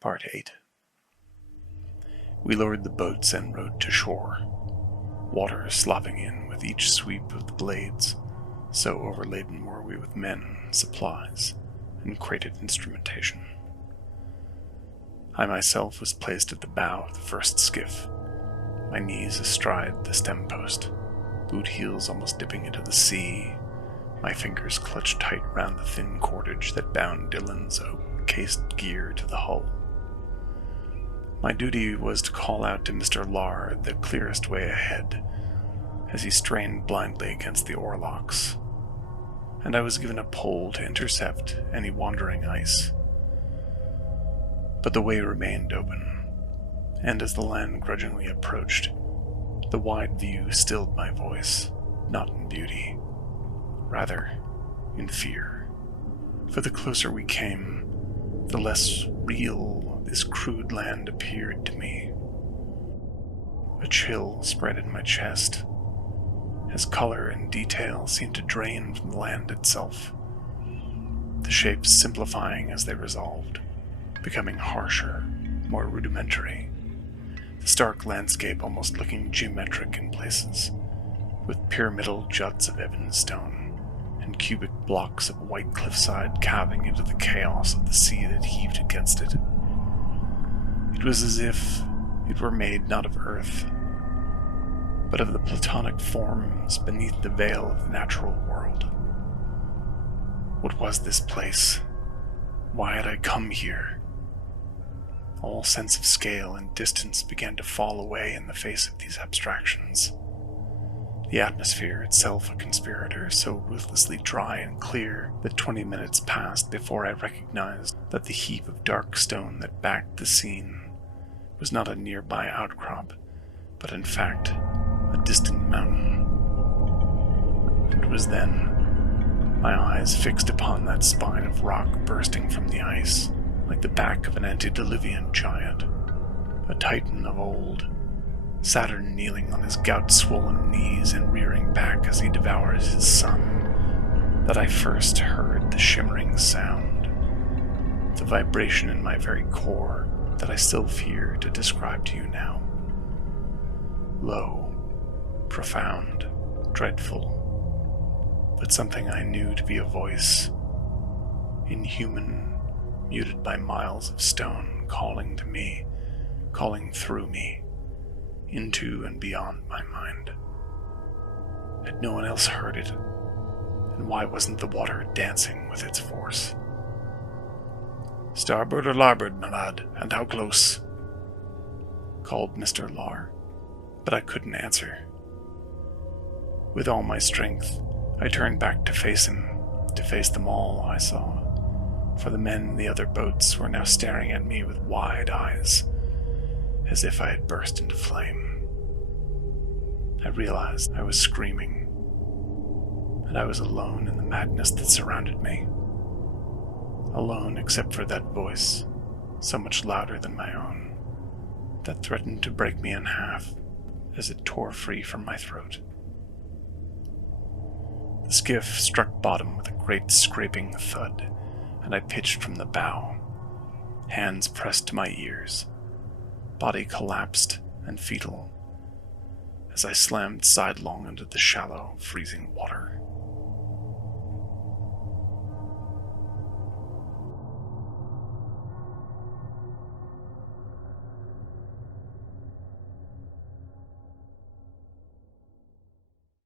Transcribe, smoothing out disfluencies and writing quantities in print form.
Part 8. We lowered the boats and rowed to shore, water sloughing in with each sweep of the blades, so overladen were we with men, supplies, and crated instrumentation. I myself was placed at the bow of the first skiff, my knees astride the stem post, boot heels almost dipping into the sea, my fingers clutched tight round the thin cordage that bound Dillon's oak-cased gear to the hull. My duty was to call out to Mr. Lar the clearest way ahead, as he strained blindly against the oarlocks, and I was given a pole to intercept any wandering ice. But the way remained open, and as the land grudgingly approached, the wide view stilled my voice, not in beauty, rather in fear. For the closer we came, the less real this crude land appeared to me. A chill spread in my chest, as color and detail seemed to drain from the land itself, the shapes simplifying as they resolved, becoming harsher, more rudimentary, the stark landscape almost looking geometric in places, with pyramidal juts of ebon stone and cubic blocks of white cliffside calving into the chaos of the sea that heaved against it. It was as if it were made not of earth, but of the platonic forms beneath the veil of the natural world. What was this place? Why had I come here? All sense of scale and distance began to fall away in the face of these abstractions. The atmosphere itself a conspirator, so ruthlessly dry and clear that 20 minutes passed before I recognized that the heap of dark stone that backed the scene was not a nearby outcrop, but in fact a distant mountain. And it was then, my eyes fixed upon that spine of rock bursting from the ice, like the back of an antediluvian giant, a titan of old, Saturn kneeling on his gout-swollen knees and rearing back as he devours his son, that I first heard the shimmering sound, the vibration in my very core that I still fear to describe to you now. Low, profound, dreadful, but something I knew to be a voice, inhuman, muted by miles of stone, calling to me, calling through me, into and beyond my mind. Had no one else heard it? And why wasn't the water dancing with its force? "Starboard or larboard, my lad, and how close?" called Mr. Lar, but I couldn't answer. With all my strength, I turned back to face him, to face them all I saw, for the men in the other boats were now staring at me with wide eyes, as if I had burst into flame. I realized I was screaming, and I was alone in the madness that surrounded me. Alone except for that voice, so much louder than my own, that threatened to break me in half as it tore free from my throat. The skiff struck bottom with a great scraping thud, and I pitched from the bow, hands pressed to my ears, body collapsed and fetal, as I slammed sidelong into the shallow, freezing water.